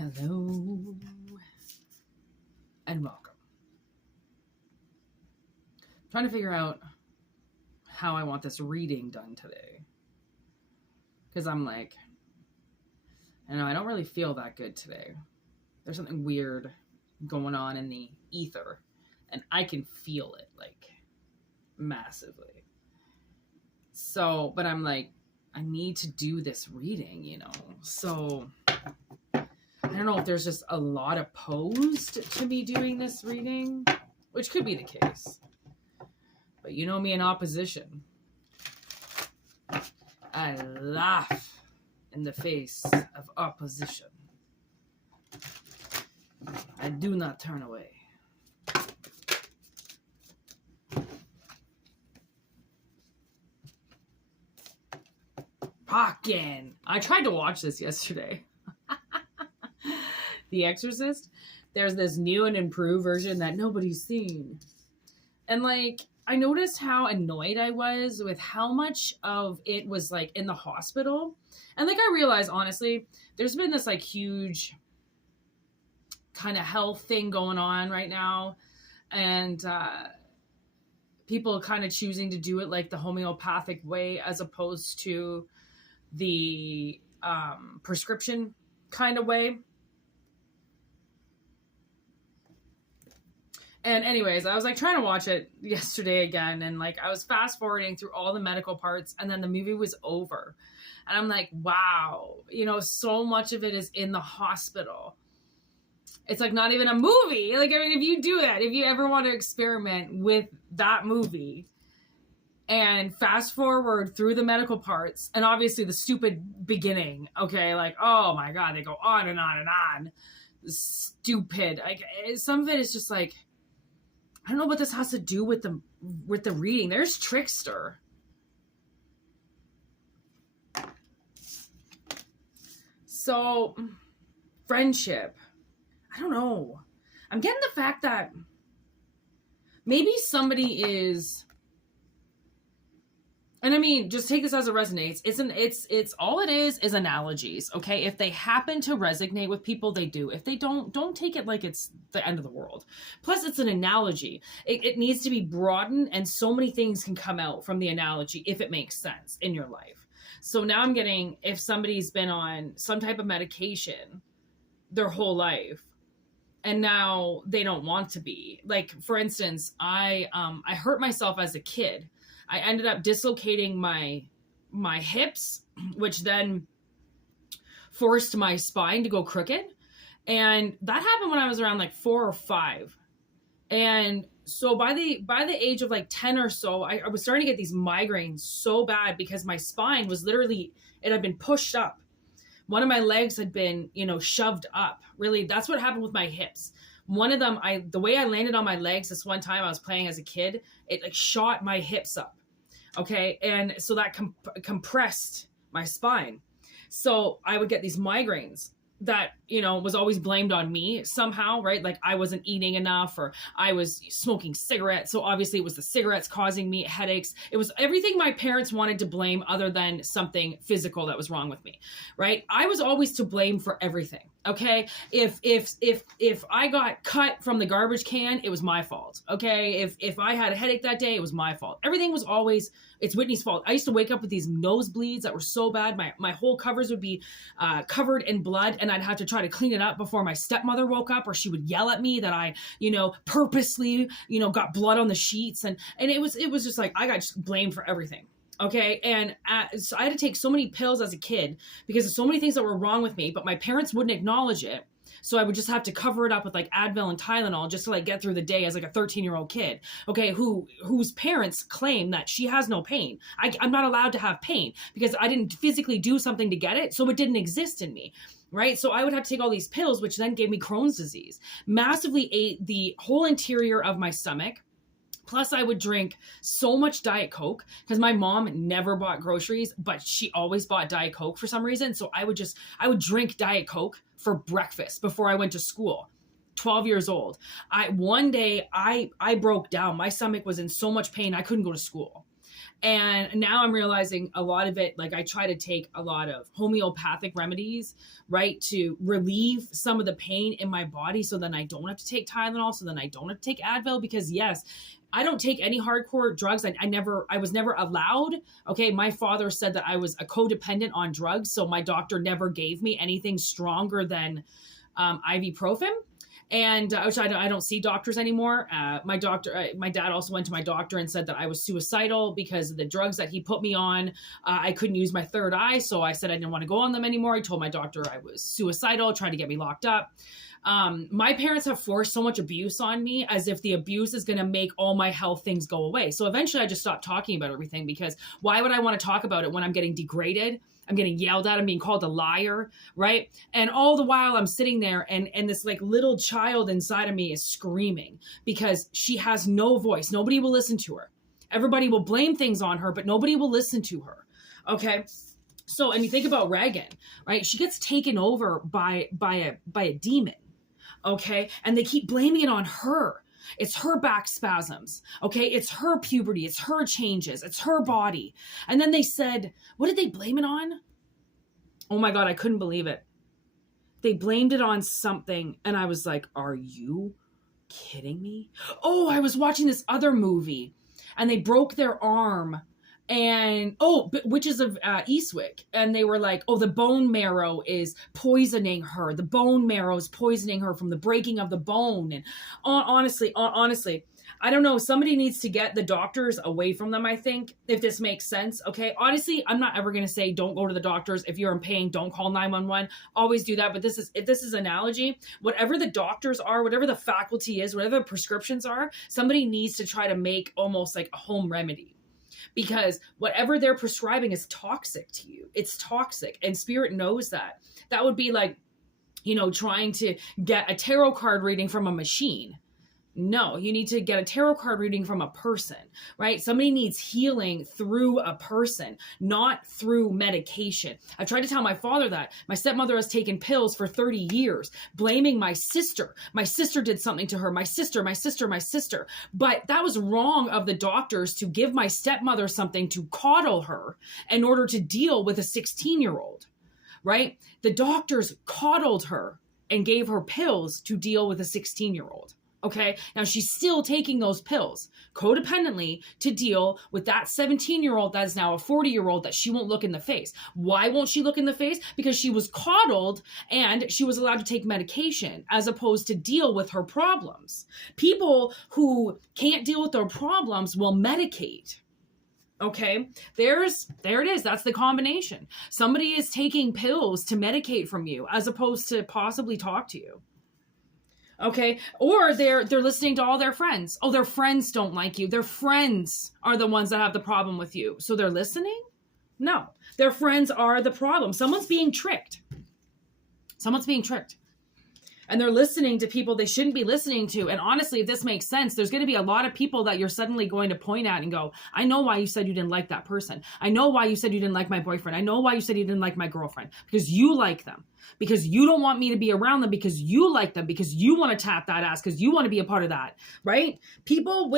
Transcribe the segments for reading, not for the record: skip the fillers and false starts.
Hello and welcome. I'm trying to figure out how I want this reading done today. Because I'm like, I don't really feel that good today. There's something weird going on in the ether. And I can feel it, like, massively. So, but I'm like, I need to do this reading, So, I don't know if there's just a lot opposed to me doing this reading, which could be the case. But you know me in opposition. I laugh in the face of opposition. I do not turn away. Rockin'. I tried to watch this yesterday. The Exorcist. There's this new and improved version that nobody's seen. And like, I noticed how annoyed I was with how much of it was like in the hospital. And like, I realized, honestly, there's been this like huge kind of health thing going on right now. And people kind of choosing to do it like the homeopathic way as opposed to the prescription kind of way. And anyways, I was like trying to watch it yesterday again. And like, I was fast forwarding through all the medical parts and then the movie was over. And I'm like, wow, so much of it is in the hospital. It's like not even a movie. Like, I mean, if you do that, if you ever want to experiment with that movie and fast forward through the medical parts and obviously the stupid beginning, okay, like, oh my God, they go on and on and on. Stupid. Like, some of it is just like, I don't know what this has to do with the reading. There's Trickster. So, friendship. I don't know. I'm getting the fact that maybe somebody is, and I mean, just take this as it resonates. It's all it is analogies. Okay. If they happen to resonate with people, they do. If they don't take it like it's the end of the world. Plus it's an analogy. It needs to be broadened and so many things can come out from the analogy if it makes sense in your life. So now I'm getting, if somebody's been on some type of medication their whole life and now they don't want to be, like, for instance, I hurt myself as a kid. I ended up dislocating my hips, which then forced my spine to go crooked. And that happened when I was around like 4 or 5. And so by the age of like 10 or so, I was starting to get these migraines so bad because my spine was literally, it had been pushed up. One of my legs had been, shoved up. Really, that's what happened with my hips. One of them, the way I landed on my legs this one time I was playing as a kid, it like shot my hips up. Okay. And so that compressed my spine. So I would get these migraines that, was always blamed on me somehow, right? Like I wasn't eating enough or I was smoking cigarettes. So obviously it was the cigarettes causing me headaches. It was everything my parents wanted to blame other than something physical that was wrong with me, right? I was always to blame for everything. Okay. If I got cut from the garbage can, it was my fault. Okay. If I had a headache that day, it was my fault. Everything was always, it's Whitney's fault. I used to wake up with these nosebleeds that were so bad. My whole covers would be covered in blood and I'd have to try to clean it up before my stepmother woke up or she would yell at me that I, purposely, got blood on the sheets. And it was just like, I got just blamed for everything. Okay. And so I had to take so many pills as a kid because of so many things that were wrong with me, but my parents wouldn't acknowledge it. So I would just have to cover it up with like Advil and Tylenol just to like get through the day as like a 13-year-old kid. Okay. Whose parents claim that she has no pain. I'm not allowed to have pain because I didn't physically do something to get it. So it didn't exist in me. Right. So I would have to take all these pills, which then gave me Crohn's disease, massively ate the whole interior of my stomach. Plus, I would drink so much Diet Coke because my mom never bought groceries, but she always bought Diet Coke for some reason. So I would drink Diet Coke for breakfast before I went to school. 12 years old. One day I broke down. My stomach was in so much pain I couldn't go to school. And now I'm realizing a lot of it, like I try to take a lot of homeopathic remedies, right, to relieve some of the pain in my body, so then I don't have to take Tylenol, so then I don't have to take Advil, because yes, I don't take any hardcore drugs. I was never allowed. Okay. My father said that I was a codependent on drugs. So my doctor never gave me anything stronger than ibuprofen. And which I don't see doctors anymore. My dad also went to my doctor and said that I was suicidal because of the drugs that he put me on. I couldn't use my third eye. So I said I didn't want to go on them anymore. I told my doctor I was suicidal, trying to get me locked up. My parents have forced so much abuse on me, as if the abuse is going to make all my health things go away. So eventually I just stopped talking about everything, because why would I want to talk about it when I'm getting degraded? I'm getting yelled at. I'm being called a liar, right? And all the while I'm sitting there, and this like little child inside of me is screaming because she has no voice. Nobody will listen to her. Everybody will blame things on her, but nobody will listen to her. Okay. So, and you think about Reagan, right? She gets taken over by a demon. Okay. And they keep blaming it on her. It's her back spasms. Okay. It's her puberty. It's her changes. It's her body. And then they said, what did they blame it on? Oh my God. I couldn't believe it. They blamed it on something. And I was like, are you kidding me? Oh, I was watching this other movie and they broke their arm. And Witches of Eastwick, and they were like, oh, the bone marrow is poisoning her. The bone marrow is poisoning her from the breaking of the bone. And honestly, I don't know. Somebody needs to get the doctors away from them, I think, if this makes sense. Okay. Honestly, I'm not ever going to say don't go to the doctors. If you're in pain, don't call 911. Always do that. But if this is analogy, whatever the doctors are, whatever the faculty is, whatever the prescriptions are, somebody needs to try to make almost like a home remedy. Because whatever they're prescribing is toxic to you. It's toxic. And spirit knows that. That would be like, trying to get a tarot card reading from a machine. No, you need to get a tarot card reading from a person, right? Somebody needs healing through a person, not through medication. I tried to tell my father that. My stepmother has taken pills for 30 years, blaming my sister. My sister did something to her. My sister. But that was wrong of the doctors to give my stepmother something to coddle her in order to deal with a 16-year-old, right? The doctors coddled her and gave her pills to deal with a 16-year-old. Okay. Now she's still taking those pills codependently to deal with that 17-year-old that is now a 40-year-old that she won't look in the face. Why won't she look in the face? Because she was coddled and she was allowed to take medication as opposed to deal with her problems. People who can't deal with their problems will medicate. Okay, there it is. That's the combination. Somebody is taking pills to medicate from you as opposed to possibly talk to you. Okay. Or they're listening to all their friends. Oh, their friends don't like you. Their friends are the ones that have the problem with you. So they're listening? No, their friends are the problem. Someone's being tricked. And they're listening to people they shouldn't be listening to. And honestly, if this makes sense, there's going to be a lot of people that you're suddenly going to point at and go, I know why you said you didn't like that person. I know why you said you didn't like my boyfriend. I know why you said you didn't like my girlfriend. Because you like them. Because you don't want me to be around them. Because you like them. Because you want to tap that ass. Because you want to be a part of that. Right? People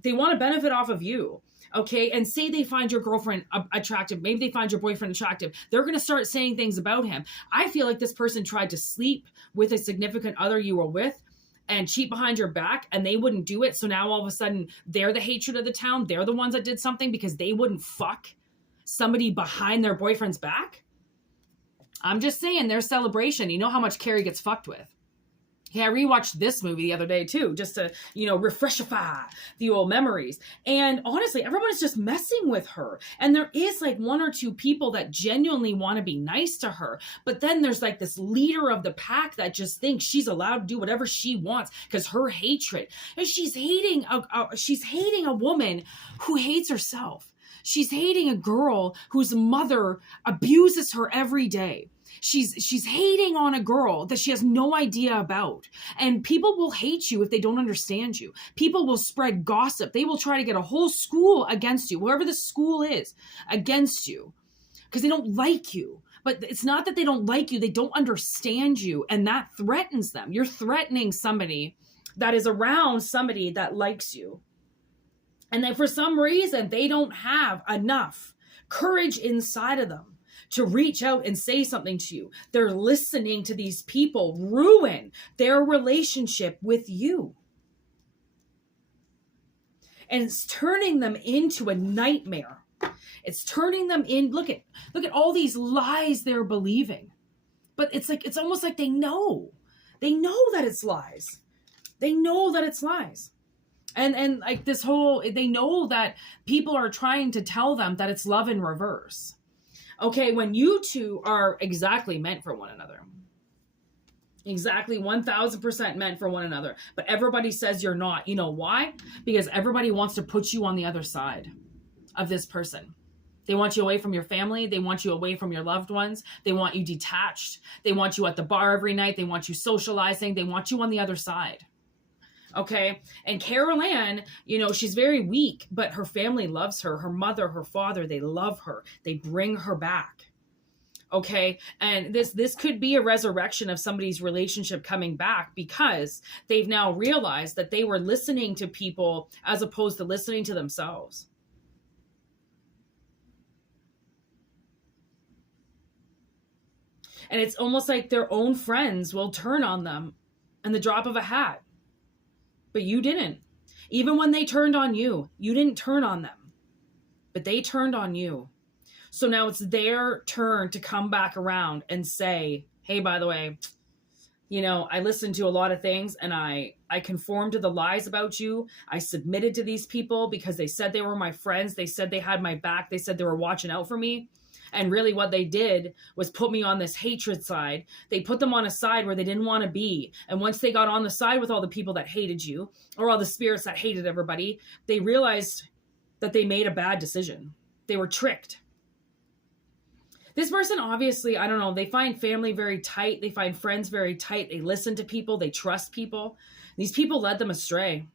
they want to benefit off of you. Okay. And say they find your girlfriend attractive. Maybe they find your boyfriend attractive. They're going to start saying things about him. I feel like this person tried to sleep with a significant other you were with and cheat behind your back, and they wouldn't do it. So now all of a sudden they're the hatred of the town. They're the ones that did something because they wouldn't fuck somebody behind their boyfriend's back. I'm just saying, their celebration. You know how much Carrie gets fucked with. Yeah, I rewatched this movie the other day too, just to, refreshify the old memories. And honestly, everyone is just messing with her. And there is like one or two people that genuinely want to be nice to her. But then there's like this leader of the pack that just thinks she's allowed to do whatever she wants because her hatred. And she's hating a woman who hates herself. She's hating a girl whose mother abuses her every day. She's hating on a girl that she has no idea about. And people will hate you if they don't understand you. People will spread gossip. They will try to get a whole school against you, wherever the school is, against you, because they don't like you. But it's not that they don't like you. They don't understand you. And that threatens them. You're threatening somebody that is around somebody that likes you. And then for some reason, they don't have enough courage inside of them to reach out and say something to you. They're listening to these people ruin their relationship with you. And it's turning them into a nightmare. It's turning them in. Look at all these lies they're believing. But it's almost like they know. They know that it's lies. They know that it's lies. And like this whole, they know that people are trying to tell them that it's love in reverse. Okay, when you two are exactly meant for one another. Exactly 1000% meant for one another. But everybody says you're not. You know why? Because everybody wants to put you on the other side of this person. They want you away from your family. They want you away from your loved ones. They want you detached. They want you at the bar every night. They want you socializing. They want you on the other side. Okay. And Carol Ann, you know, she's very weak, but her family loves her. Her mother, her father, they love her. They bring her back. Okay. And this could be a resurrection of somebody's relationship coming back because they've now realized that they were listening to people as opposed to listening to themselves. And it's almost like their own friends will turn on them in the drop of a hat. But you didn't. Even when they turned on you, you didn't turn on them. But they turned on you. So now it's their turn to come back around and say, hey, by the way, you know, I listened to a lot of things and I conformed to the lies about you. I submitted to these people because they said they were my friends. They said they had my back. They said they were watching out for me. And really what they did was put me on this hatred side. They put them on a side where they didn't want to be. And once they got on the side with all the people that hated you or all the spirits that hated everybody, they realized that they made a bad decision. They were tricked. This person, obviously, I don't know, they find family very tight. They find friends very tight. They listen to people. They trust people. These people led them astray.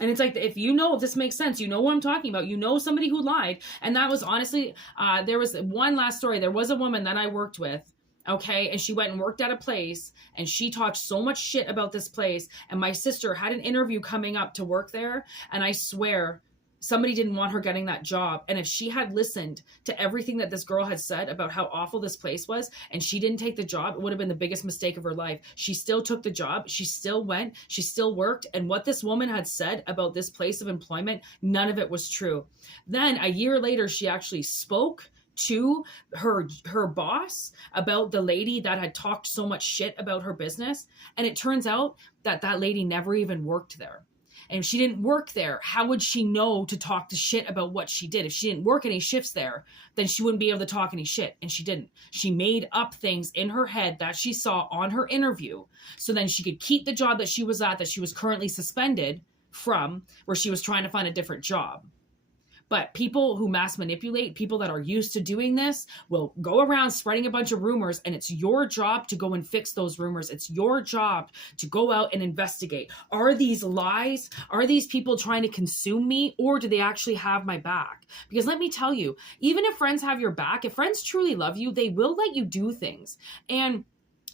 And it's like, if you know, if this makes sense, you know what I'm talking about. You know somebody who lied. And that was honestly, there was one last story. There was a woman that I worked with, okay? And she went and worked at a place and she talked so much shit about this place. And my sister had an interview coming up to work there. And I swear, somebody didn't want her getting that job. And if she had listened to everything that this girl had said about how awful this place was, and she didn't take the job, it would have been the biggest mistake of her life. She still took the job. She still went. She still worked. And what this woman had said about this place of employment, none of it was true. Then a year later, she actually spoke to her boss about the lady that had talked so much shit about her business. And it turns out that that lady never even worked there. And if she didn't work there, how would she know to talk to shit about what she did? If she didn't work any shifts there, then she wouldn't be able to talk any shit. And she didn't. She made up things in her head that she saw on her interview. So then she could keep the job that she was at, that she was currently suspended from, where she was trying to find a different job. But people who mass manipulate, people that are used to doing this, will go around spreading a bunch of rumors, and it's your job to go and fix those rumors. It's your job to go out and investigate. Are these lies? Are these people trying to consume me, or do they actually have my back? Because let me tell you, even if friends have your back, if friends truly love you, they will let you do things. And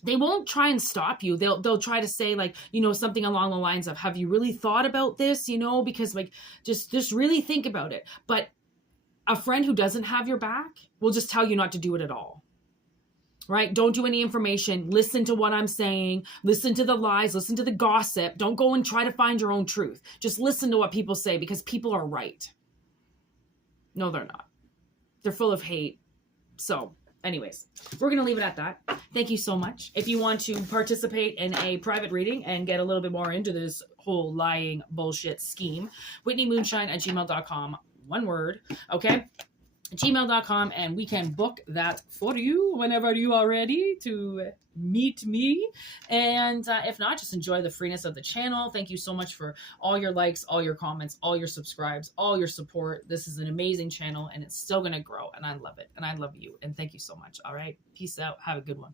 they won't try and stop you. They'll try to say, like, you know, something along the lines of, have you really thought about this? You know, because like, just really think about it. But a friend who doesn't have your back will just tell you not to do it at all. Right? Don't do any information. Listen to what I'm saying. Listen to the lies. Listen to the gossip. Don't go and try to find your own truth. Just listen to what people say, because people are right. No, they're not. They're full of hate. So anyways, we're going to leave it at that. Thank you so much. If you want to participate in a private reading and get a little bit more into this whole lying bullshit scheme, WhitneyMoonshine@gmail.com. One word. Okay. gmail.com, and we can book that for you whenever you are ready to meet me. And if not, just enjoy the freeness of the channel. Thank you so much for all your likes, all your comments, all your subscribes, all your support. This is an amazing channel, and it's still going to grow, and I love it, and I love you, and thank you so much. All right, peace out. Have a good one.